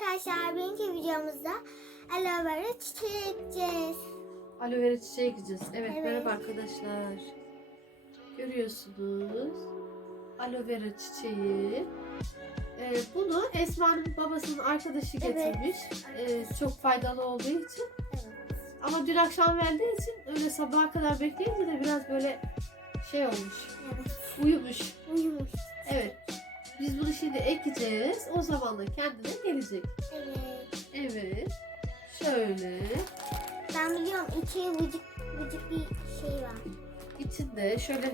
arkadaşlar bugünkü videomuzda aloe vera çiçeği ekeceğiz. Aloe vera çiçeği ekeceğiz. Evet, Evet. merhaba arkadaşlar. Görüyorsunuz. Aloe vera çiçeği. Ee, bunu Esma'nın babasının arkadaşı Evet. getirmiş. Ee, çok faydalı olduğu için. Evet. Ama dün akşam verdiği için öyle sabaha kadar bekleyince de biraz böyle şey olmuş. Evet. Uyumuş. Uyumuş. Evet. Biz bunu şimdi ekeceğiz. O zaman da kendine gelecek. Evet. Evet. Şöyle. Ben biliyorum içeri vıcık vıcık bir şey var. İçinde şöyle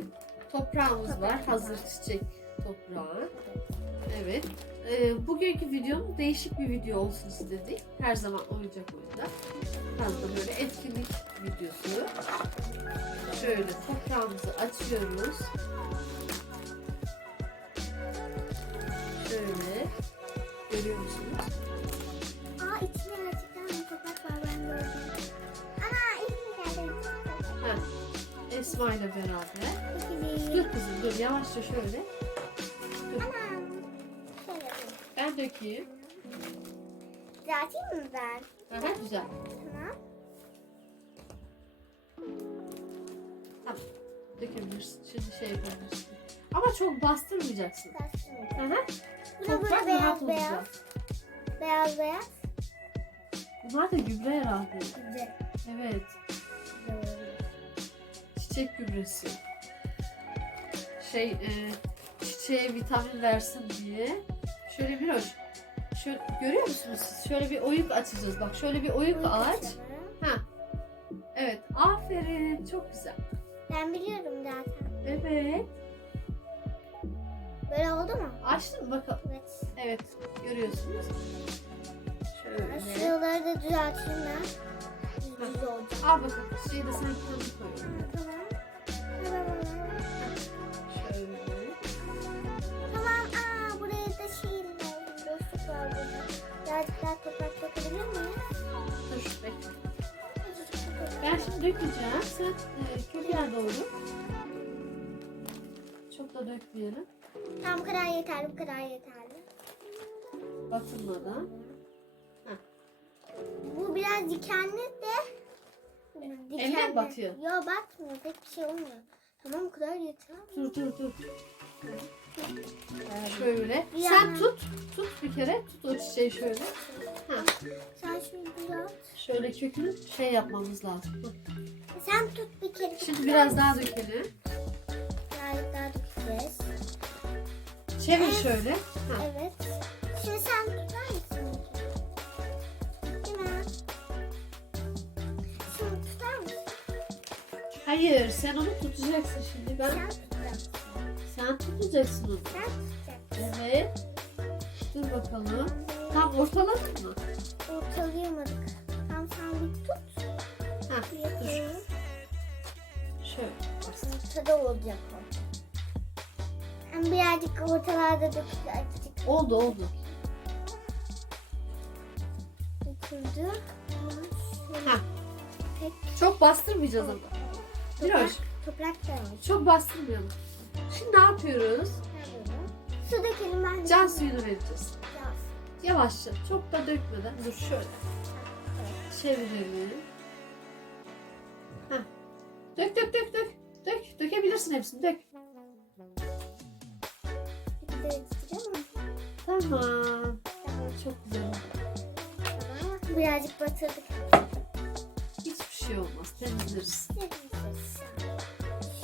toprağımız var. Hazır çiçek toprağı. Evet. Ee, bugünkü videomuz değişik bir video olsun istedik. Her zaman oyuncak oyunda. Biraz da böyle etkinlik videosu. Şöyle toprağımızı açıyoruz. Görüyor musunuz? Aa içinde gerçekten toprak var ben gördüm. Ana içinde geldi. Heh. Esma ile beraber. Dur kızım dur yavaşça şöyle. Anam. Şöyle yapayım. Ben dökeyim. Düzelteyim mi ben? Aha, güzel. Tamam. Tamam. Dökebilirsin. Şimdi şey yapabilirsin. Ama çok bastırmayacaksın. Bastırmayacağım. Aha. Bu da böyle Toprak beyaz rahat beyaz. olacak. Beyaz beyaz. Bunlar da gübre herhalde. Güzel. Evet. Çiçek gübresi. Şey e, çiçeğe vitamin versin diye. Şöyle bir hoş. Şöyle, görüyor musunuz siz? Şöyle bir oyuk açacağız. Bak şöyle bir oyuk Uyku aç. açalım. Ha. Evet. Aferin. Çok güzel. Ben biliyorum zaten. Evet. Böyle oldu mu? Açtın mı bakalım? Evet. Evet. Görüyorsunuz. Şöyle. Şuraları da düzelteyim ben. Düz olacak. Al bakalım. Şeyi de sen kendi koy. Tamam. Tamam. Şöyle. Tamam. Aa buraya da şey var burada. Birazcık daha toprak dökebilir miyim? Dur bekle. Ben şimdi dökeceğim. Sen e, köküne doğru. Çok da dökmeyelim. Tamam bu kadar yeterli bu kadar yeterli. Batırmadan. Bu biraz dikenli de. Eline mi batıyor? Yok batmıyor pek bir şey olmuyor. Tamam bu kadar yeter. Dur dur dur. Şöyle. Ya. Sen tut. Tut bir kere. Tut o çiçeği şöyle. Sen şunu düzelt. Şöyle kökünü şey yapmamız lazım. Sen tut bir kere. Şimdi biraz daha dökelim. Birazcık daha dökeceğiz. Çevir şöyle. Ha. Evet. Şimdi sen tutar mısın? Değil mi? Şunu tutar mısın? Hayır sen onu tutacaksın şimdi. Ben Sen tutacaksın. sen tutacaksın onu. Sen tutacaksın. Evet. Dur bakalım. Tam ortaladın mı? Ortalayamadık. Tam sen bir tut. Ha, dur. Şöyle. Ortada olacak o. Birazcık ortalarda döküldü. Azıcık Oldu oldu. döküldü. Ha. Pek Çok bastırmayacağız ama. toprak, Biraz. toprak da var. Çok bastırmayalım. Şimdi ne yapıyoruz? Su dökelim ben. Can suyunu vereceğiz. Yavaşça. Çok da dökmeden. Dur şöyle. Çevirelim. Heh. Dök dök dök dök. Dök. Dökebilirsin hepsini. Dök. Tamam. Tamam. Çok güzel. Tamam. Birazcık batırdık. Hiçbir şey olmaz. Temizleriz.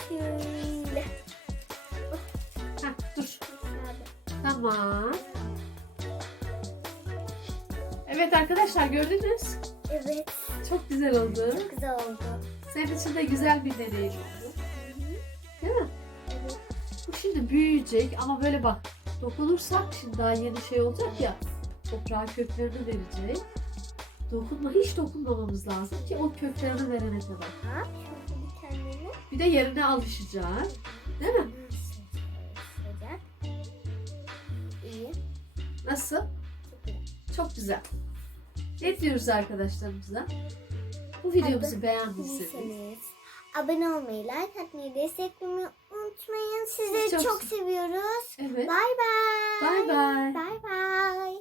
Şöyle. Heh, dur. Abi. Tamam. Evet arkadaşlar gördünüz. Evet. Çok güzel oldu. Çok güzel oldu. Senin için de güzel bir deneyim oldu. Büyüyecek ama böyle bak dokunursak şimdi daha yeni şey olacak ya toprağa köklerini verecek. Dokunma hiç dokunmamamız lazım ki o köklerini verene kadar. Ha, bir kendini. Bir de yerine alışacak. Değil mi? Nasıl? Çok güzel. Ne diyoruz arkadaşlarımıza? Bu videomuzu beğendiyseniz abone olmayı, like atmayı, desteklemeyi unutmayın. Sizleri Çok- çok seviyoruz. evet. Bay bay. Bay bay. Bay bay.